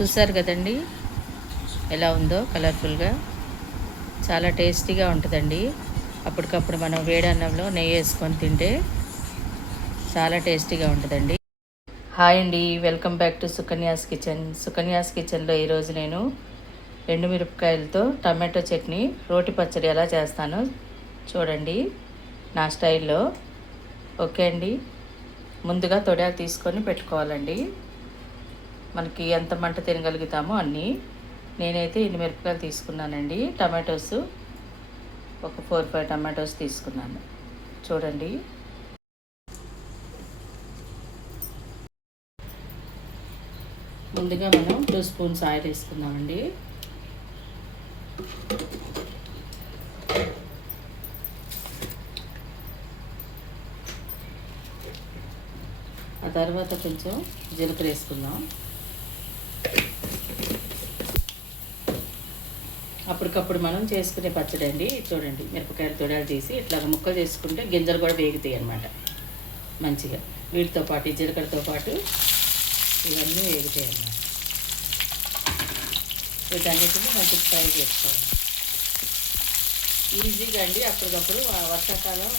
చూసారు కదండి ఎలా ఉందో కలర్ఫుల్గా. చాలా టేస్టీగా ఉంటుందండి. అప్పటికప్పుడు మనం వేడి అన్నంలో నెయ్యి వేసుకొని తింటే చాలా టేస్టీగా ఉంటుందండి. హాయ్ అండి, welcome back to Sukanya's kitchen. Sukanya's కిచెన్లో ఈరోజు నేను ఎండుమిరపకాయలతో టమాటో చట్నీ, రోటి పచ్చడి ఎలా చేస్తానో చూడండి నా స్టైల్లో. ఓకే అండి, ముందుగా తొడియాలు తీసుకొని పెట్టుకోవాలండి. మనకి ఎంత మంట తినగలుగుతామో అన్నీ. నేనైతే ఇన్ని మిరపకాయలు తీసుకున్నానండి. టమాటోస్ ఒక 4-5 టమాటోస్ తీసుకున్నాను. చూడండి, ముందుగా మనం 2 స్పూన్స్ ఆయిల్ వేసుకుందామండి. ఆ తర్వాత కొంచెం జీలకర్ర వేసుకుందాం. అప్పటికప్పుడు మనం చేసుకునే పచ్చడి అండి. చూడండి, మిరపకాయలు తొడాలు తీసి ఇట్లా ముక్కలు చేసుకుంటే గింజలు కూడా వేగుతాయి అన్నమాట మంచిగా. వీటితో పాటు ఈ జీలకర్రతో పాటు ఇవన్నీ వేగుతాయి అన్నమాట. వీటన్నిటిని మంచిగా ఫ్రై చేసుకోవాలి. ఈజీగా అండి. అప్పటికప్పుడు వర్షాకాలం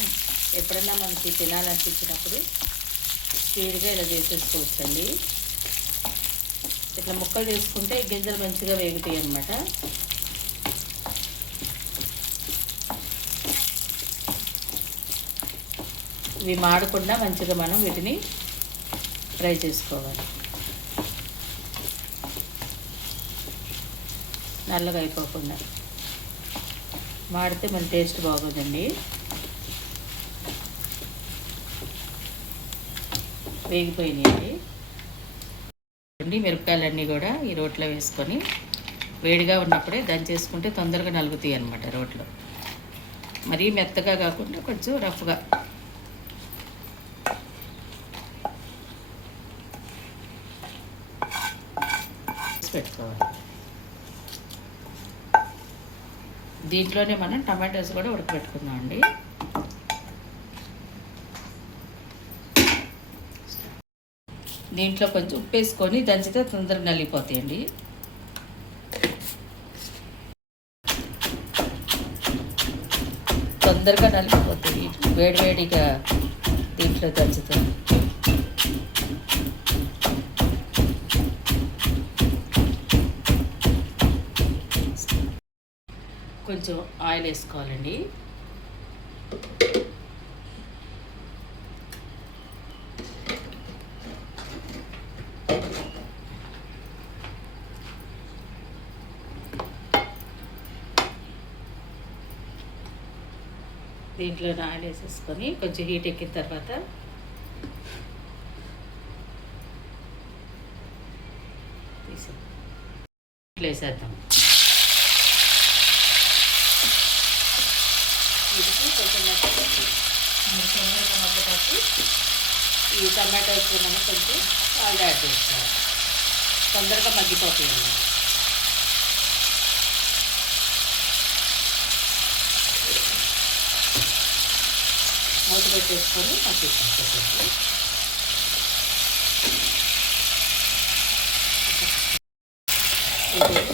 ఎప్పుడన్నా మనకి తినాలనిపించినప్పుడు స్పీడ్గా ఇలా చేసేసుకోవచ్చండి. ఇట్లా ముక్కలు చేసుకుంటే గింజలు మంచిగా వేగుతాయి అన్నమాట. ఇవి మాడకుండా మంచిగా మనం వీటిని ఫ్రై చేసుకోవాలి. నల్లగా అయిపోకుండా. మాడితే మన టేస్ట్ బాగోదండి. వేగిపోయినాయండి. మిరపకాయలన్నీ కూడా ఈ రోట్లో వేసుకొని వేడిగా ఉన్నప్పుడే దంచేసుకుంటే తొందరగా నలుగుతాయి అన్నమాట రోట్లో. మరీ మెత్తగా కాకుండా కొంచెం రఫ్గా పెట్టుకోవాలి. దీంట్లోనే మనం టమాటోస్ కూడా ఉడకబెట్టుకుందాం అండి. దీంట్లో కొంచెం ఉప్పు వేసుకొని దంచితే తొందరగా నలిగిపోతాయండి. తొందరగా నలిగిపోతాయి వేడివేడిగా దీంట్లో దంచుతాయి. కొంచెం ఆయిల్ వేసుకోవాలండి. దీంట్లో ఆయిల్ వేసేసుకొని కొంచెం హీట్ ఎక్కిన తర్వాత ఇట్లా వేసేద్దాం. వీటికి కొంచెం మగ్గపాటు ఈ టమాటోస్ మనం కొంచెం సాల్ట్ యాడ్ చేసుకోవాలి. తొందరగా మగ్గిపోతాయి అన్నమాట. మూత పెట్టేసుకొని మగ్గిస్తాం.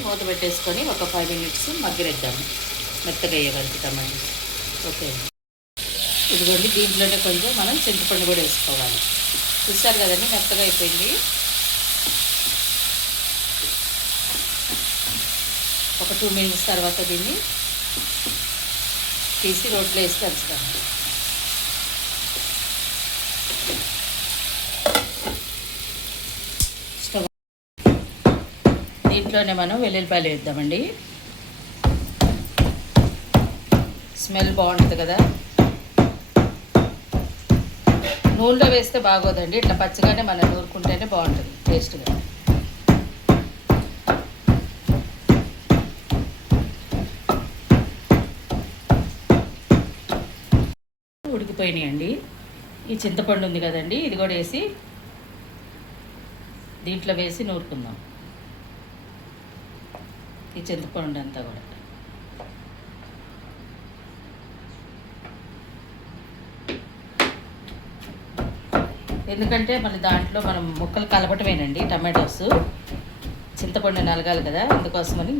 మూత పెట్టేసుకొని ఒక 5 మినిట్స్ మగ్గిరేద్దాము, మెత్తగా అయ్యే వరకు టమాటోస్. ఓకే, ఇదిగోండి. దీంట్లోనే కొంచెం మనం చింతపండు కూడా వేసుకోవాలి. చూస్తారు కదండి, మెత్తగా అయిపోయింది. ఒక 2 మినిట్స్ తర్వాత దీన్ని తీసి రోట్లో వేసి దంచుతాము. స్టవ్ దీంట్లోనే మనం వెల్లుల్లిపాయలు వేద్దామండి. స్మెల్ బాగుంటుంది కదా. నూనెలో వేస్తే బాగోదండి, ఇట్లా పచ్చిగానే మనం నూరుకుంటేనే బాగుంటుంది టేస్ట్గా. ఉడికిపోయినాయండి. ఈ చింతపండు ఉంది కదండి, ఇది కూడా వేసి దీంట్లో వేసి నూరుకుందాం. ఈ చింతపండు అంతా కూడా ఎందుకంటే మళ్ళీ దాంట్లో మనం ముక్కలు కలపటమేనండి టమాటోస్. చింతపండు నలగాలి కదా, అందుకోసమని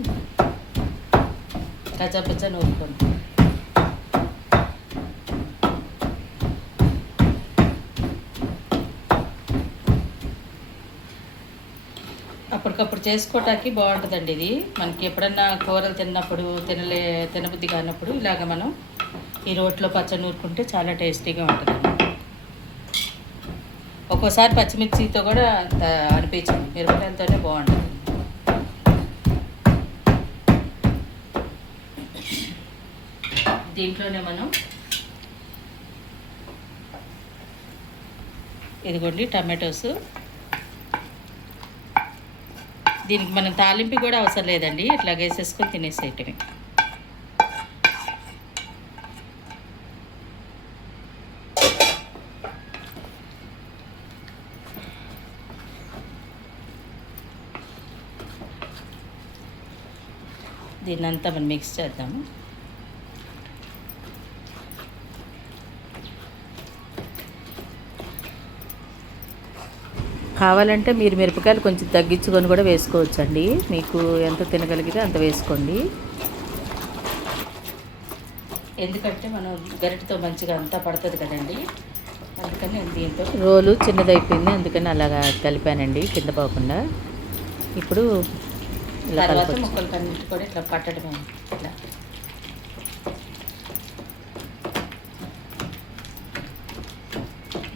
కచ్చాపచ్చ నూరుకోండి. అప్పటికప్పుడు చేసుకోవటానికి బాగుంటుందండి ఇది. మనకి ఎప్పుడన్నా కూరలు తిన్నప్పుడు తినబుద్ధి కానప్పుడు ఇలాగ మనం ఈ రోట్లో పచ్చడి నూరుకుంటే చాలా టేస్టీగా ఉంటుంది. ఒక్కోసారి పచ్చిమిర్చితో కూడా అనిపించండి, మిరపకాయలతోనే బాగుంటుంది. దీంట్లోనే మనం ఇదిగోండి టమాటోస్. దీనికి మనం తాలింపు కూడా అవసరం లేదండి, ఇట్లా వేసేసుకొని తినేసేయటమే. దీన్నంతా మనం మిక్స్ చేద్దాము. కావాలంటే మీరు మిరపకాయలు కొంచెం తగ్గించుకొని కూడా వేసుకోవచ్చండి, మీకు ఎంత తినగలిగితే అంత వేసుకోండి. ఎందుకంటే మనం గరిటతో మంచిగా అంతా పడుతుంది కదండి, అందుకని నేను దీంతో రోలు చిన్నదైపోయింది, అందుకని అలాగా కలిపానండి కింద పోకుండా. ఇప్పుడు తర్వాత ముక్కలు కన్నిటి కూడా ఇట్లా పట్టడమే. ఇట్లా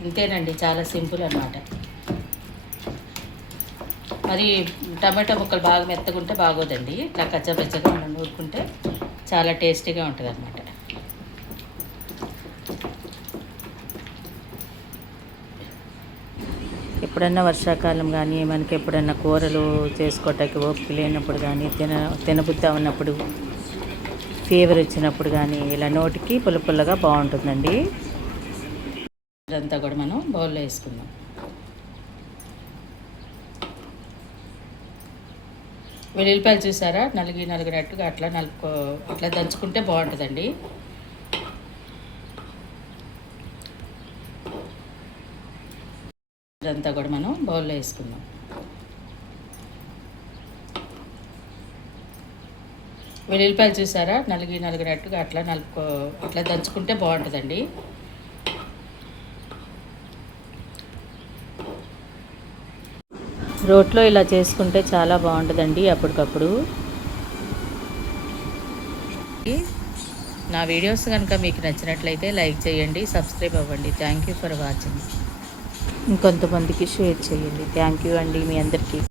ఇంతేనండి, చాలా సింపుల్ అన్నమాట. మరి టమాటో ముక్కలు బాగా మెత్తగుంటే బాగోదండి, ఇట్లా కచ్చపచ్చగా మనం నూరుకుంటే చాలా టేస్టీగా ఉంటుంది అన్నమాట. ఎప్పుడన్నా వర్షాకాలం కానీ మనకి ఎప్పుడన్నా కూరలు చేసుకోవటానికి ఓపిక లేనప్పుడు కానీ తినబుద్ధి ఉన్నప్పుడు, ఫీవర్ వచ్చినప్పుడు కానీ ఇలా నోటికి పుల్లగా బాగుంటుందండి. ఇదంతా కూడా మనం బౌల్లో వేసుకుందాం. వెల్లుల్లిపాయలు చూసారా, నలిగినట్టుగా అట్లా అట్లా దంచుకుంటే బాగుంటుందండి. ఇదంతా కూడా మనం బౌల్లో వేసుకుందాం. వెల్లుల్లిపాయలు చూసారా, నలిగినట్టుగా అట్లా దంచుకుంటే బాగుంటుందండి. రోట్లో ఇలా చేసుకుంటే చాలా బాగుంటుందండి అప్పటికప్పుడు. నా వీడియోస్ కనుక మీకు నచ్చినట్లయితే లైక్ చేయండి, సబ్స్క్రైబ్ అవ్వండి. Thank you for watching. ఇంకొంతమందికి షేర్ చేయండి. థ్యాంక్ యూ అండి మీ అందరికీ.